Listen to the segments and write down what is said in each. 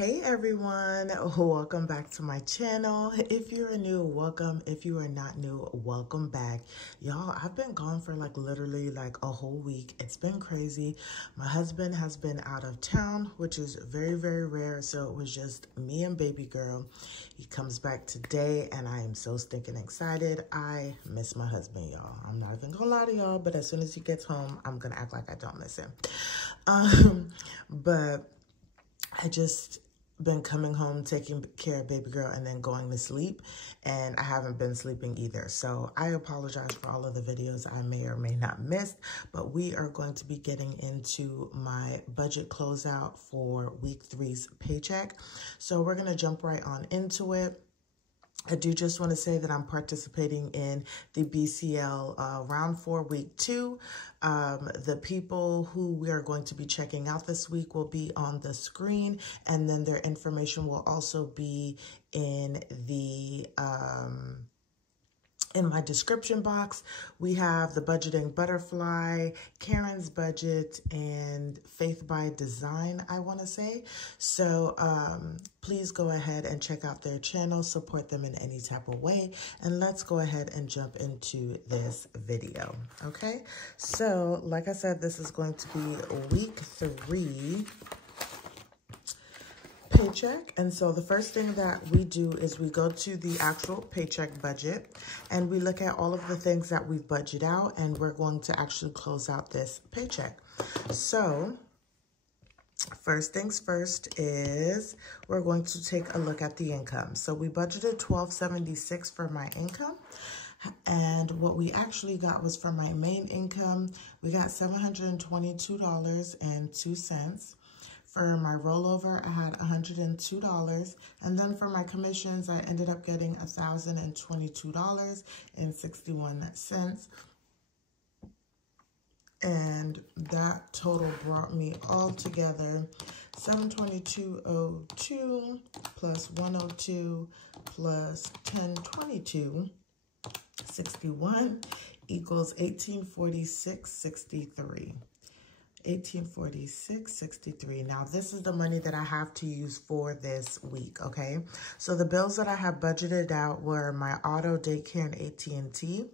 Hey everyone, welcome back to my channel. If you're new, welcome. If you are not new, welcome back. Y'all, I've been gone for literally a whole week. It's been crazy. My husband has been out of town, which is very, very rare. So it was just me and baby girl. He comes back today and I am so stinking excited. I miss my husband, y'all. I'm not even gonna lie to y'all, but as soon as he gets home, I'm gonna act like I don't miss him. But I just been coming home, taking care of baby girl, and then going to sleep. And I haven't been sleeping either. So I apologize for all of the videos I may or may not miss. But we are going to be getting into my budget closeout for week 3's paycheck. So we're going to jump right on into it. I do just want to say that I'm participating in the BCL round 4 week 2. The people who we are going to be checking out this week will be on the screen, and then their information will also be in the in my description box. We have the Budgeting Butterfly, Karen's Budget, and Faith by Design, I want to say. So please go ahead and check out their channel, support them in any type of way, and let's go ahead and jump into this video, okay? So like I said, this is going to be week 3 paycheck. And so the first thing that we do is we go to the actual paycheck budget and we look at all of the things that we've budgeted out, and we're going to actually close out this paycheck. So first things first is we're going to take a look at the income. So we budgeted $1,276 for my income. And what we actually got was from my main income, we got $722.02. For my rollover, I had $102. And then for my commissions, I ended up getting $1,022.61. And that total brought me all together $722.02 plus 102 plus 1022.61 equals $1,846.63. $1,846.63. Now, this is the money that I have to use for this week, okay? So the bills that I have budgeted out were my auto, daycare, and AT&T.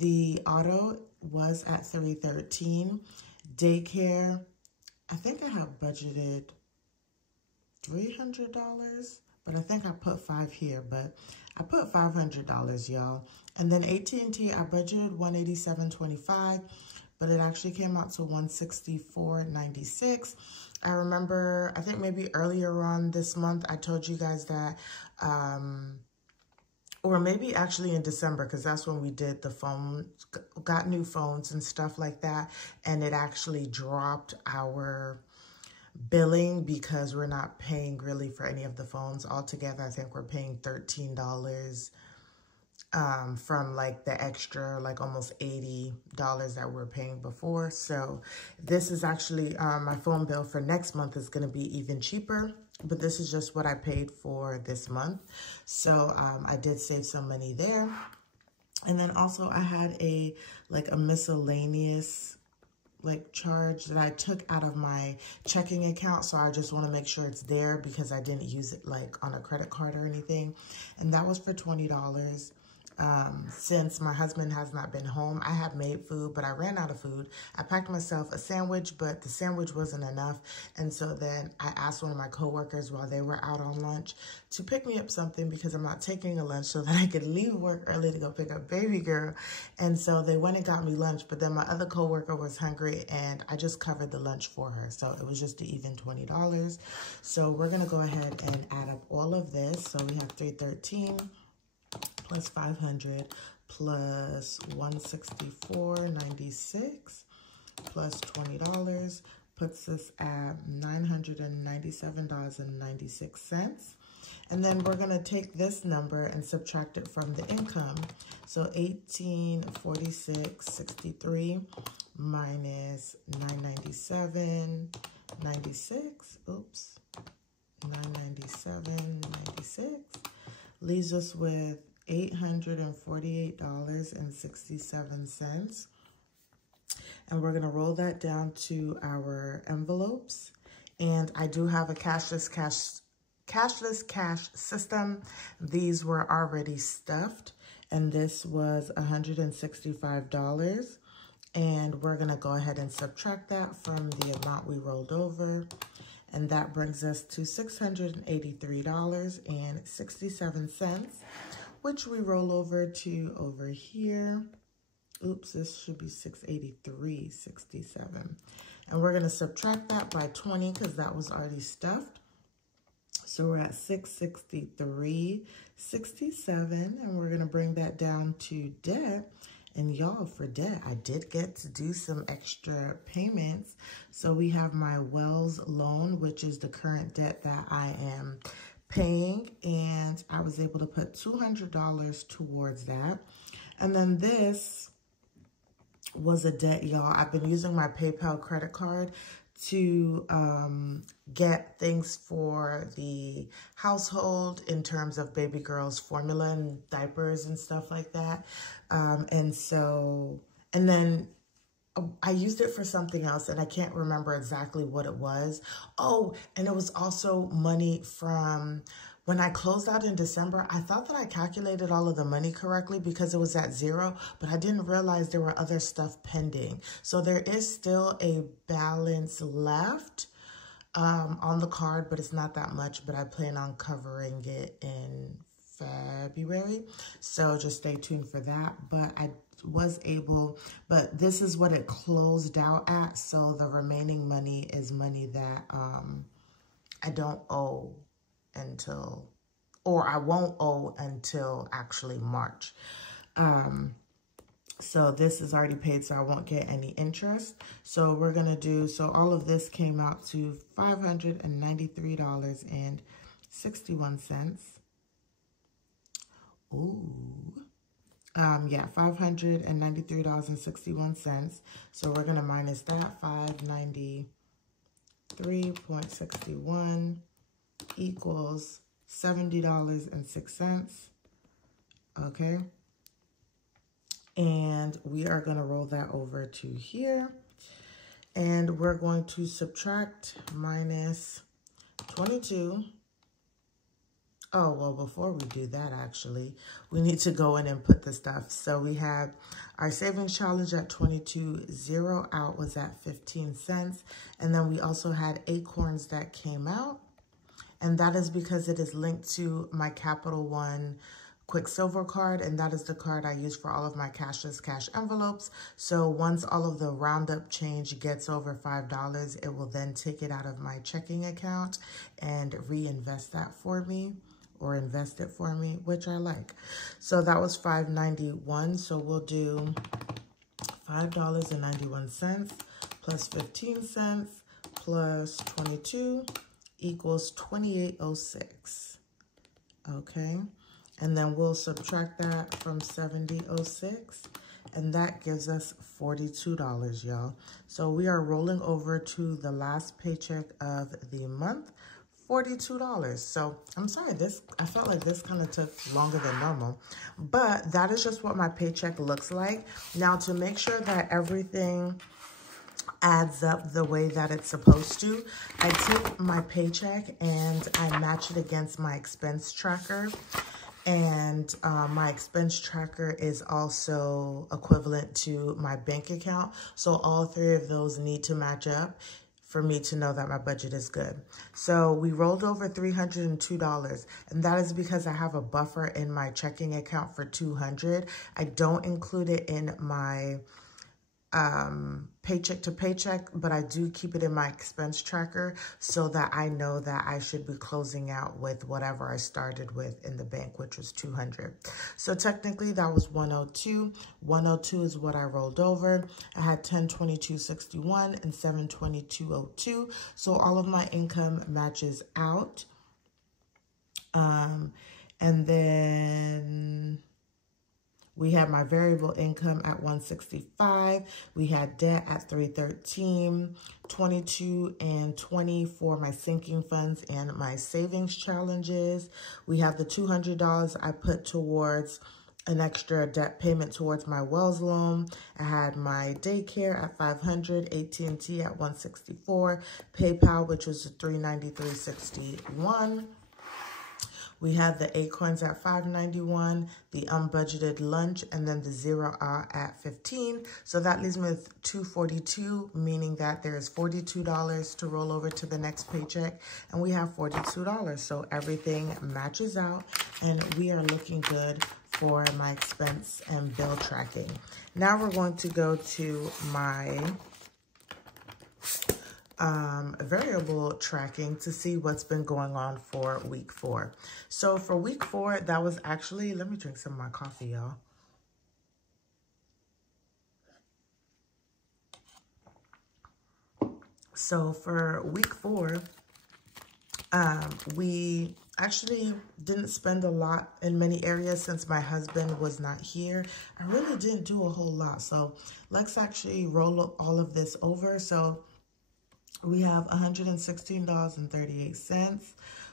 The auto was at $313. Daycare, I think I have budgeted $300, but I think I put 5 here, but I put $500, y'all. And then AT&T, I budgeted $187.25. but it actually came out to $164.96. I remember, I think maybe earlier on this month, I told you guys that, or maybe actually in December, because that's when we did the phone, got new phones and stuff like that, and it actually dropped our billing because we're not paying really for any of the phones altogether. I think we're paying $13 from the extra almost $80 that we're paying before. So this is actually my phone bill for next month is going to be even cheaper, but this is just what I paid for this month. So I did save some money there. And then also I had a miscellaneous charge that I took out of my checking account. So I just want to make sure it's there because I didn't use it on a credit card or anything. And that was for $20. Since my husband has not been home, I have made food, but I ran out of food. I packed myself a sandwich, but the sandwich wasn't enough. And so then I asked one of my coworkers while they were out on lunch to pick me up something because I'm not taking a lunch, so that I could leave work early to go pick up baby girl. And so they went and got me lunch, but then my other coworker was hungry and I just covered the lunch for her. So it was just even $20. So we're going to go ahead and add up all of this. So we have $313 plus 500 plus 164.96 plus $20 puts us at $997.96. And then we're going to take this number and subtract it from the income. So $1,846.63 minus $997.96. Oops. $997.96 leaves us with $848.67. And we're going to roll that down to our envelopes. And I do have a cashless cash cashless cash system. These were already stuffed, and this was $165. And we're going to go ahead and subtract that from the amount we rolled over. And that brings us to $683.67, which we roll over to over here. Oops, this should be $683.67. And we're going to subtract that by 20 because that was already stuffed. So we're at $663.67, and we're going to bring that down to debt. And y'all, for debt, I did get to do some extra payments. So we have my Wells loan, which is the current debt that I am paying. And I was able to put $200 towards that. And then this was a debt, y'all. I've been using my PayPal credit card to get things for the household in terms of baby girls formula and diapers and stuff like that. And then I used it for something else, and I can't remember exactly what it was. Oh, and it was also money from when I closed out in December. I thought that I calculated all of the money correctly because it was at 0, but I didn't realize there were other stuff pending. So there is still a balance left on the card, but it's not that much, but I plan on covering it in February. So just stay tuned for that. But I was able, but this is what it closed out at. So the remaining money is money that I don't owe until, or I won't owe until actually March. So this is already paid, so I won't get any interest. So we're going to do, so all of this came out to $593.61. Ooh. Yeah, $593.61. So we're going to minus that, 593.61 equals $70.06. Okay. And we are going to roll that over to here. And we're going to subtract minus 22. Oh, well, before we do that, actually, we need to go in and put the stuff. So we have our savings challenge at 22, zero out was at 15 cents. And then we also had Acorns that came out. And that is because it is linked to my Capital One Quicksilver card, and that is the card I use for all of my cashless cash envelopes. So once all of the roundup change gets over $5, it will then take it out of my checking account and reinvest that for me, or invest it for me, which I like. So that was $5.91. So we'll do $5.91 plus 15 cents plus 22 equals $28.06. Okay. And then we'll subtract that from $70.06, and that gives us $42, y'all. So we are rolling over to the last paycheck of the month, $42. So I'm sorry, I felt like this kind of took longer than normal, but that is just what my paycheck looks like. Now, to make sure that everything adds up the way that it's supposed to, I take my paycheck and I match it against my expense tracker. And my expense tracker is also equivalent to my bank account. So all three of those need to match up for me to know that my budget is good. So we rolled over $302, and that is because I have a buffer in my checking account for $200. I don't include it in my paycheck to paycheck, but I do keep it in my expense tracker so that I know that I should be closing out with whatever I started with in the bank, which was $200. So technically that was $102. $102 is what I rolled over. I had $1022.61 and $722.02. So all of my income matches out. And then we had my variable income at $165. We had debt at $313, $22 and $20 for my sinking funds and my savings challenges. We have the $200 I put towards an extra debt payment towards my Wells loan. I had my daycare at $500, AT&T at $164, PayPal, which was $393.61. We had the Acorns at $5.91, the unbudgeted lunch, and then the zero at $15. So that leaves me with $242, meaning that there's $42 to roll over to the next paycheck, and we have $42. So everything matches out, and we are looking good for my expense and bill tracking. Now we're going to go to my variable tracking to see what's been going on for week 4. So for week 4, that was actually, let me drink some of my coffee, y'all. So for week 4, we actually didn't spend a lot in many areas since my husband was not here. I really didn't do a whole lot. So let's actually roll all of this over. So we have $116.38.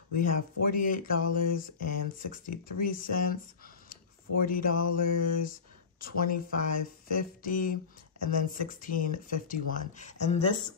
We have $48.63, $40, $25.50, and then $16.51. And this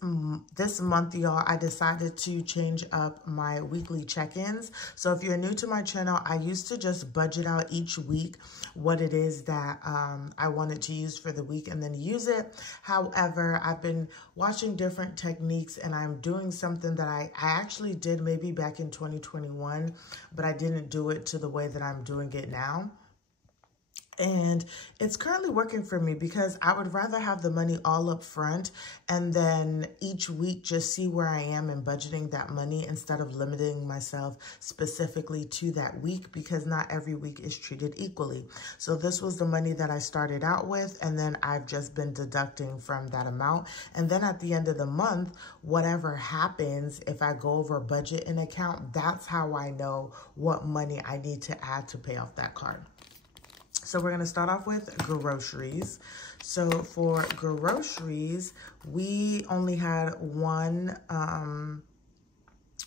month, y'all, I decided to change up my weekly check-ins. So if you're new to my channel, I used to just budget out each week what it is that I wanted to use for the week and then use it. However, I've been watching different techniques, and I'm doing something that I actually did maybe back in 2021, but I didn't do it to the way that I'm doing it now. And it's currently working for me because I would rather have the money all up front and then each week just see where I am in budgeting that money instead of limiting myself specifically to that week, because not every week is treated equally. So this was the money that I started out with, and then I've just been deducting from that amount. And then at the end of the month, whatever happens, if I go over budget in account, that's how I know what money I need to add to pay off that card. So we're going to start off with groceries. So for groceries, we only had one,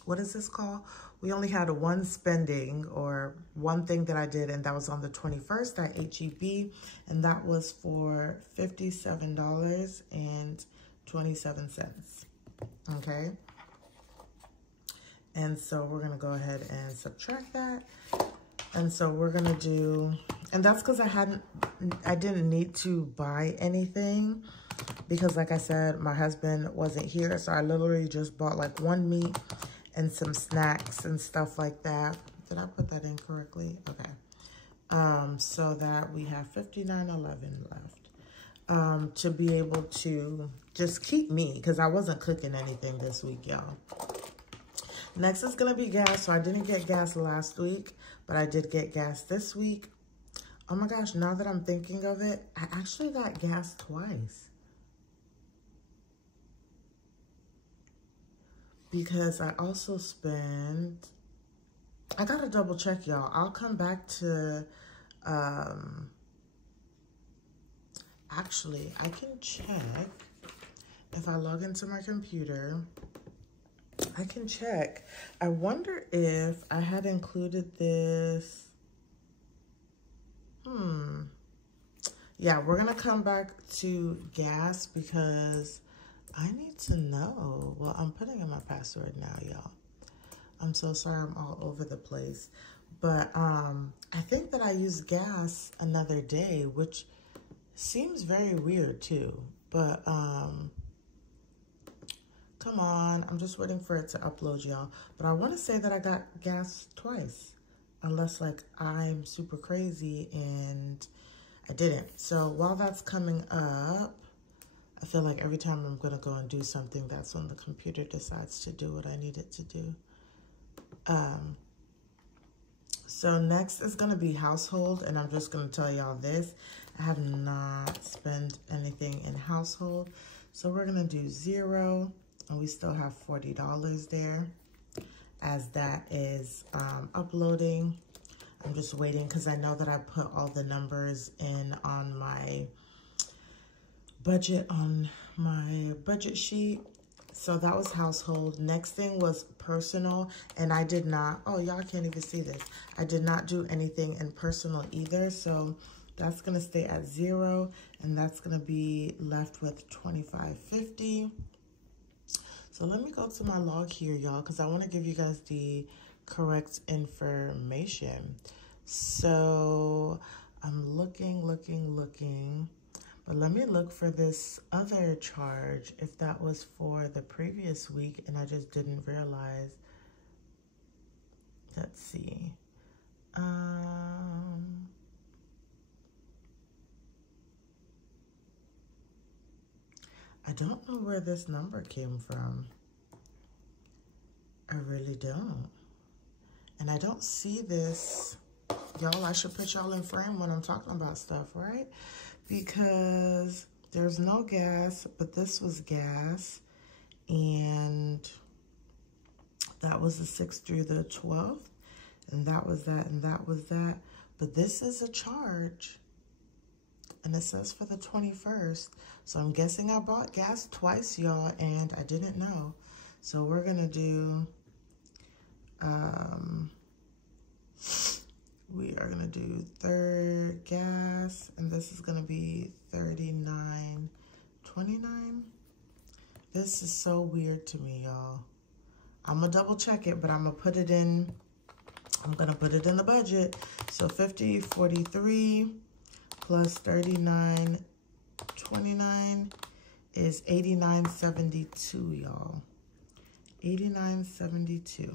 what is this called? We only had one spending, or one thing that I did, and that was on the 21st at HEB, and that was for $57.27, okay? And so we're going to go ahead and subtract that. And so we're going to do, and that's because I didn't need to buy anything because, like I said, my husband wasn't here. So I literally just bought like one meat and some snacks and stuff like that. Did I put that in correctly? Okay. So that we have $59.11 left to be able to just keep me, because I wasn't cooking anything this week, y'all. Next is going to be gas. So I didn't get gas last week, but I did get gas this week. Oh my gosh, now that I'm thinking of it, I actually got gas twice. Because I also spent, I got to double check, y'all. I'll come back to, actually, I can check if I log into my computer. I can check. I wonder if I had included this. Yeah, we're going to come back to gas because I need to know. Well, I'm putting in my password now, y'all. I'm so sorry I'm all over the place. But I think that I used gas another day, which seems very weird too. But come on, I'm just waiting for it to upload, y'all. But I want to say that I got gas twice, unless like I'm super crazy and I didn't. So while that's coming up, I feel like every time I'm going to go and do something, that's when the computer decides to do what I need it to do. So next is going to be household, and I'm just going to tell y'all this. I have not spent anything in household. So we're going to do 0, and we still have $40 there as that is uploading. I'm just waiting because I know that I put all the numbers in on my budget sheet. So that was household. Next thing was personal, and I did not, oh, y'all can't even see this. I did not do anything in personal either. So that's going to stay at 0, and that's going to be left with $25.50. So let me go to my log here, y'all, because I want to give you guys the correct information. So I'm looking. But let me look for this other charge, if that was for the previous week and I just didn't realize. Let's see. I don't know where this number came from. I really don't. And I don't see this. Y'all, I should put y'all in frame when I'm talking about stuff, right? Because there's no gas, but this was gas. And that was the 6th through the 12th. And that was that, and that was that. But this is a charge. And it says for the 21st. So I'm guessing I bought gas twice, y'all, and I didn't know. So we're going to do... we are going to do third gas, and this is going to be $39.29. This is so weird to me, y'all. I'm going to double check it, but I'm going to put it in, I'm going to put it in the budget. So 50.43 plus 39.29 is 89.72, y'all. 89.72.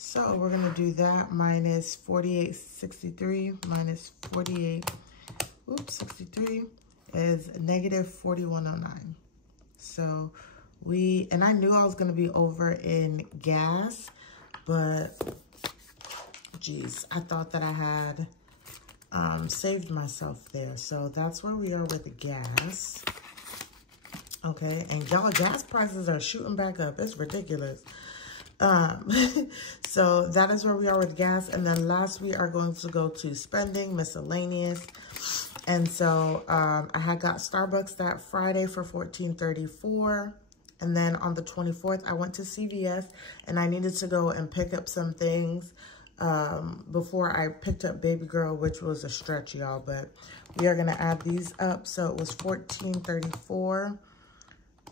So we're going to do that minus 48.63 minus 63 is negative 41.09. So and I knew I was going to be over in gas, but geez, I thought that I had saved myself there. So that's where we are with the gas. Okay, and y'all, gas prices are shooting back up. It's ridiculous. So that is where we are with gas. And then last, we are going to go to spending, miscellaneous. And so I had got Starbucks that Friday for $14.34. And then on the 24th, I went to CVS and I needed to go and pick up some things before I picked up Baby Girl, which was a stretch, y'all. But we are going to add these up. So it was $14.34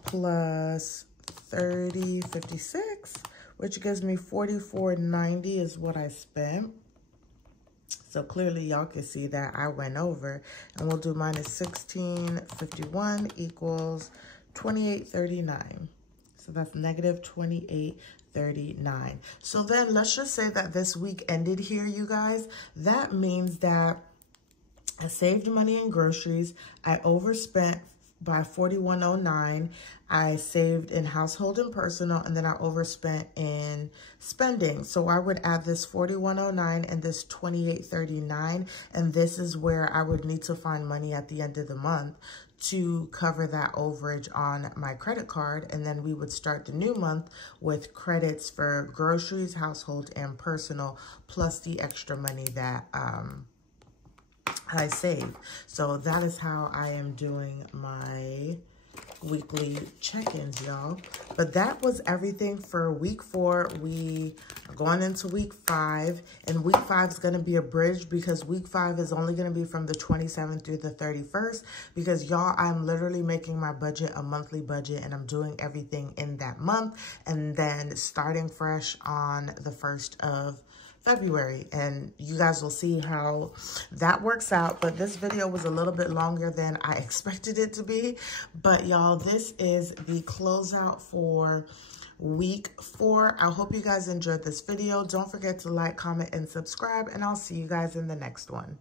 plus $30.56, which gives me $44.90 is what I spent. So clearly y'all can see that I went over. And we'll do minus $16.51 equals $28.39. So that's negative $28.39. So then let's just say that this week ended here, you guys. That means that I saved money in groceries. I overspent by $41.09. I saved in household and personal, and then I overspent in spending. So I would add this $41.09 and this $28.39, and this is where I would need to find money at the end of the month to cover that overage on my credit card. And then we would start the new month with credits for groceries, household, and personal, plus the extra money that I save. So that is how I am doing my weekly check-ins, y'all. But that was everything for week 4. We are going into week 5, and week 5 is going to be a bridge because week 5 is only going to be from the 27th through the 31st because y'all, I'm literally making my budget a monthly budget, and I'm doing everything in that month and then starting fresh on the 1st of February, and you guys will see how that works out. But this video was a little bit longer than I expected it to be. But y'all, this is the closeout for week 4. I hope you guys enjoyed this video. Don't forget to like, comment, and subscribe, and I'll see you guys in the next one.